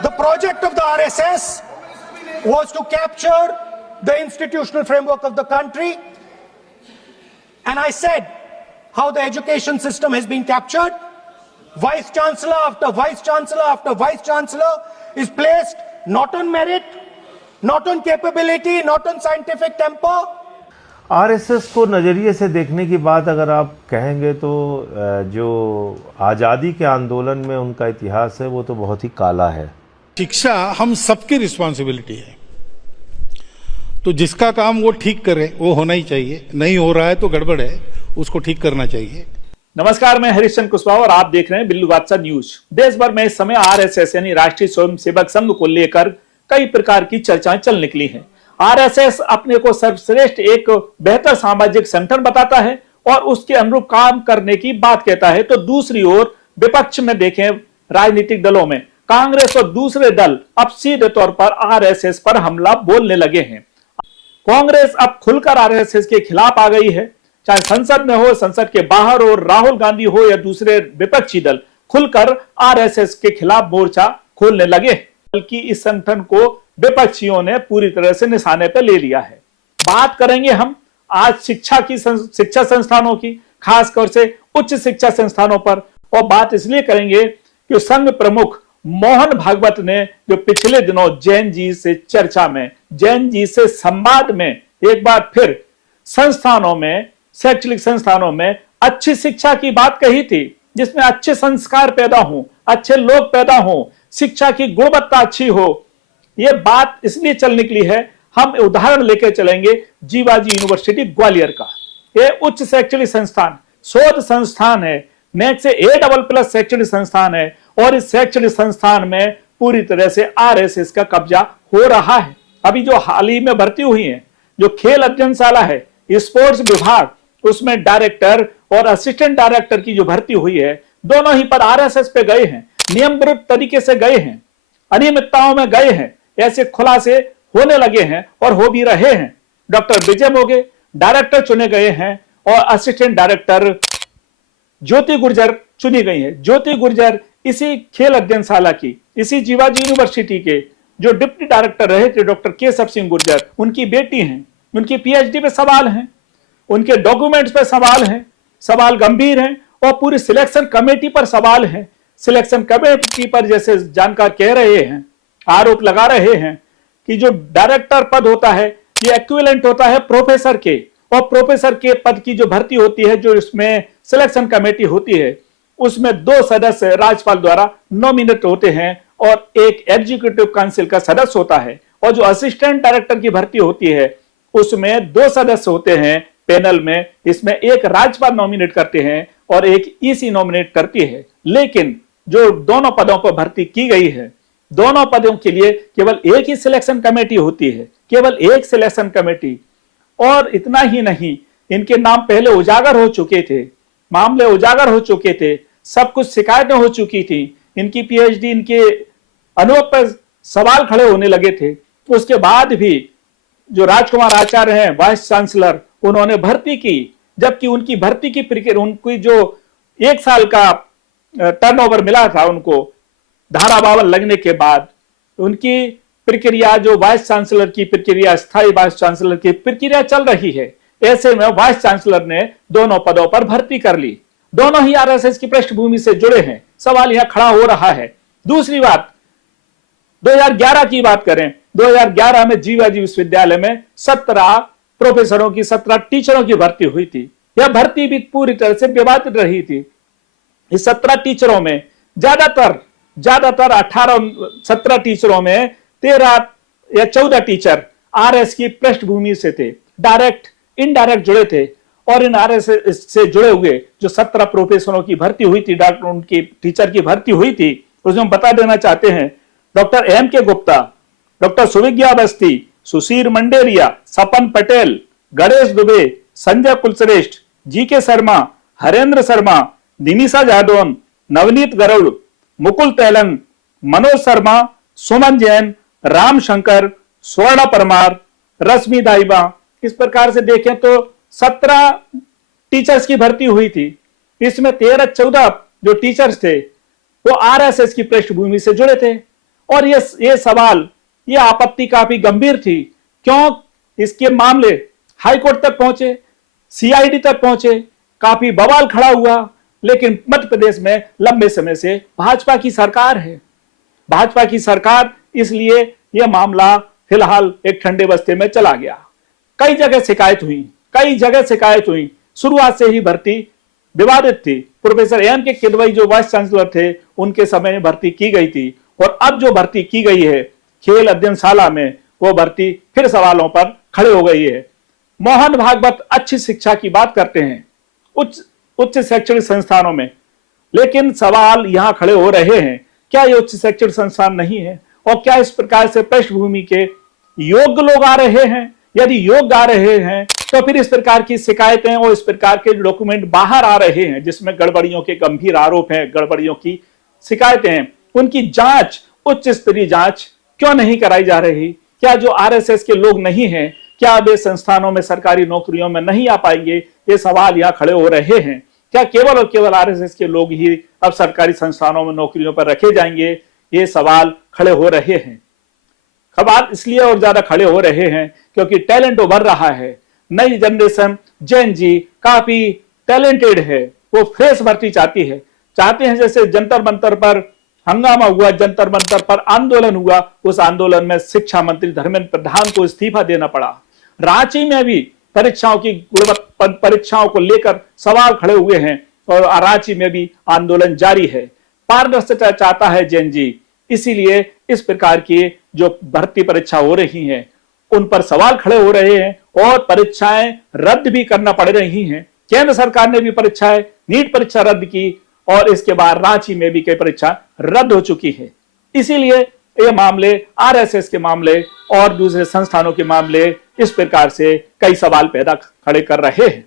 The project of the RSS was to capture the institutional framework of the country. And I said how the education system has been captured. Vice Chancellor after Vice Chancellor after Vice Chancellor is placed not on merit, not on capability, not on scientific temper. RSS को नज़रिए से देखने की बात अगर आप कहेंगे तो जो आज़ादी के आंदोलन में उनका इतिहास है वो तो बहुत ही काला है। शिक्षा हम सबकी रिस्पॉन्सिबिलिटी है, तो जिसका काम वो ठीक करे वो होना ही चाहिए। नहीं हो रहा है तो गड़बड़ है, उसको ठीक करना चाहिए। नमस्कार, मैं हरीशचंद्र कुशवाहा और आप देख रहे हैं बिल्लू बादशाह न्यूज। देश भर में इस समय आरएसएस यानी राष्ट्रीय स्वयंसेवक संघ को लेकर कई प्रकार की चर्चाएं चल निकली हैं। आरएसएस अपने को सर्वश्रेष्ठ एक बेहतर सामाजिक संगठन बताता है और उसके अनुरूप काम करने की बात कहता है, तो दूसरी ओर विपक्ष में देखें राजनीतिक दलों में कांग्रेस और दूसरे दल अब सीधे तौर पर आरएसएस पर हमला बोलने लगे हैं। कांग्रेस अब खुलकर आरएसएस के खिलाफ आ गई है, चाहे संसद में हो, संसद के बाहर हो, राहुल गांधी हो या दूसरे विपक्षी दल खुलकर आरएसएस के खिलाफ मोर्चा खोलने लगे। बल्कि इस संगठन को विपक्षियों ने पूरी तरह से निशाने पर ले लिया है। बात करेंगे हम आज शिक्षा संस्थानों की, खासकर से उच्च शिक्षा संस्थानों पर, और बात इसलिए करेंगे कि संघ प्रमुख मोहन भागवत ने जो पिछले दिनों जैन जी से चर्चा में, जैन जी से संवाद में एक बार फिर संस्थानों में, शैक्षणिक संस्थानों में अच्छी शिक्षा की बात कही थी, जिसमें अच्छे संस्कार पैदा हों, अच्छे लोग पैदा हों, शिक्षा की गुणवत्ता अच्छी हो। यह बात इसलिए चल निकली है, हम उदाहरण लेकर चलेंगे जीवाजी यूनिवर्सिटी ग्वालियर का। यह उच्च शैक्षणिक संस्थान, शोध संस्थान है, नेट से A++ शैक्षणिक संस्थान है और इस शैक्षणिक संस्थान में पूरी तरह से आरएसएस का कब्जा हो रहा है। अभी जो हाल ही में भर्ती हुई है, जो खेल अध्ययनशाला है, स्पोर्ट्स विभाग, उसमें डायरेक्टर और असिस्टेंट डायरेक्टर की जो भर्ती हुई है, दोनों ही पर आरएसएस पे गए हैं, नियम विरुद्ध तरीके से गए हैं, अनियमितताओं में गए हैं, ऐसे खुलासे होने लगे हैं और हो भी रहे हैं। डॉक्टर विजय मोघे डायरेक्टर चुने गए हैं और असिस्टेंट डायरेक्टर ज्योति गुर्जर चुनी गई है। ज्योति गुर्जर इसी खेल अध्ययनशाला की, इसी जीवाजी यूनिवर्सिटी के जो डिप्टी डायरेक्टर रहे थे डॉक्टर केशव सिंह गुर्जर, उनकी बेटी हैं। उनकी पीएचडी पे सवाल हैं, उनके डॉक्यूमेंट्स पे सवाल हैं, सवाल गंभीर हैं और पूरी सिलेक्शन कमेटी पर सवाल हैं। सिलेक्शन कमेटी पर जैसे जानकार कह रहे हैं, आरोप लगा रहे हैं कि जो डायरेक्टर पद होता है ये इक्विवेलेंट होता है प्रोफेसर के, और प्रोफेसर के पद की जो भर्ती होती है, जो इसमें सिलेक्शन कमेटी होती है, उसमें 2 सदस्य राज्यपाल द्वारा नॉमिनेट होते हैं और एक एग्जीक्यूटिव काउंसिल का सदस्य होता है। और जो असिस्टेंट डायरेक्टर की भर्ती होती है उसमें 2 सदस्य होते हैं पैनल में, इसमें एक राज्यपाल नॉमिनेट करते हैं और एक ईसी नॉमिनेट करती है। लेकिन जो दोनों पदों पर भर्ती की गई है, दोनों पदों के लिए केवल एक ही सिलेक्शन कमेटी होती है, केवल एक सिलेक्शन कमेटी। और इतना ही नहीं, इनके नाम पहले उजागर हो चुके थे, मामले उजागर हो चुके थे, सब कुछ शिकायतें हो चुकी थी, इनकी पीएचडी, इनके अनुभव पर सवाल खड़े होने लगे थे। उसके बाद भी जो राजकुमार आचार्य हैं वाइस चांसलर, उन्होंने भर्ती की, जबकि उनकी भर्ती की प्रक्रिया, उनकी जो 1 साल का टर्नओवर मिला था उनको धारा 52 लगने के बाद, उनकी प्रक्रिया, जो वाइस चांसलर की प्रक्रिया, स्थायी वाइस चांसलर की प्रक्रिया चल रही है। ऐसे में वाइस चांसलर ने दोनों पदों पर भर्ती कर ली। दोनों ही आरएसएस की पृष्ठभूमि से जुड़े हैं। सवाल यहां खड़ा हो रहा है। दूसरी बात, 2011 की बात करें, 2011 में जीवाजी विश्वविद्यालय में 17 प्रोफेसरों की, 17 टीचरों की भर्ती हुई थी। यह भर्ती भी पूरी तरह से विवादित रही थी। इस 17 टीचरों में ज्यादातर 17 टीचरों में 13 या 14 टीचर आरएस की पृष्ठभूमि से थे, डायरेक्ट इनडायरेक्ट जुड़े थे। और इन आरएस से जुड़े हुए जो 17 प्रोफेसरों की भर्ती हुई थी, डॉक्टर उनकी टीचर की भर्ती हुई थी, उसमें हम बता देना चाहते हैं doctor M.K. Gupta, doctor Suvigya Awasthi, Sushir Manderia, Sapan Patel, Ganesh Dubey, Sanjay Kulshreshtha, G.K. Sharma, Harendra Sharma, Nimisha Jadaun, Navneet Garud, Mukul Telang, Manoj Sharma, Suman Jain, Ram Shankar, Swarna Parmar, Rashmi Dahiba. इस प्रकार से देखें तो 17 टीचर्स की भर्ती हुई थी। इसमें 13-14 जो टीचर्स थे वो आरएसएस की पृष्ठभूमि से जुड़े थे और ये सवाल, ये आपत्ति काफी गंभीर थी। क्यों इसके मामले हाईकोर्ट तक पहुंचे, सीआईडी तक पहुंचे, काफी बवाल खड़ा हुआ। लेकिन मध्य प्रदेश में लंबे समय से भाजपा की सरकार है, भाजपा की सरकार, इसलिए यह मामला फिलहाल एक ठंडे बस्ते में चला गया। कई जगह शिकायत हुई, शुरुआत से ही भर्ती विवादित थी। प्रोफेसर एम के किदवई जो वाइस चांसलर थे, उनके समय में भर्ती की गई थी, और अब जो भर्ती की गई है खेल अध्ययनशाला में, वो भर्ती फिर सवालों पर खड़े हो गई है। मोहन भागवत अच्छी शिक्षा की बात करते हैं उच्च शैक्षणिक संस्थानों में, लेकिन सवाल यहां खड़े हो रहे हैं, क्या ये उच्च शैक्षणिक संस्थान नहीं है? और क्या इस प्रकार से पृष्ठभूमि के योग्य लोग आ रहे हैं? यदि योग्य आ रहे हैं तो फिर इस प्रकार की शिकायतें और इस प्रकार के डॉक्यूमेंट बाहर आ रहे हैं जिसमें गड़बड़ियों के गंभीर आरोप हैं, गड़बड़ियों की शिकायतें हैं, उनकी जांच, उच्च स्तरीय जांच क्यों नहीं कराई जा रही? क्या जो आरएसएस के लोग नहीं हैं, क्या वे संस्थानों में सरकारी नौकरियों में नहीं आ पाएंगे? ये सवाल यहाँ खड़े हो रहे हैं। क्या केवल और केवल आरएसएस के लोग ही अब सरकारी संस्थानों में नौकरियों पर रखे जाएंगे? ये सवाल खड़े हो रहे हैं। सवाल इसलिए और ज्यादा खड़े हो रहे हैं क्योंकि टैलेंट उभर रहा है। नई जनरेशन जेन जी काफी टैलेंटेड है, वो फ्रेश भर्ती चाहती हैं। जैसे जंतर मंतर पर हंगामा हुआ, जंतर मंतर पर आंदोलन हुआ, उस आंदोलन में शिक्षा मंत्री धर्मेंद्र प्रधान को इस्तीफा देना पड़ा। रांची में भी परीक्षाओं को लेकर सवाल खड़े हुए हैं और रांची में भी आंदोलन जारी है। पारदर्शिता चाहता है जेन जी, इसीलिए इस प्रकार की जो भर्ती परीक्षा हो रही हैं उन पर सवाल खड़े हो रहे हैं और परीक्षाएं रद्द भी करना पड़ रही हैं। केंद्र सरकार ने भी परीक्षाएं, नीट परीक्षा रद्द की और इसके बाद रांची में भी कई परीक्षा रद्द हो चुकी है। इसीलिए ये मामले, आरएसएस के मामले और दूसरे संस्थानों के मामले इस प्रकार से कई सवाल पैदा खड़े कर रहे हैं।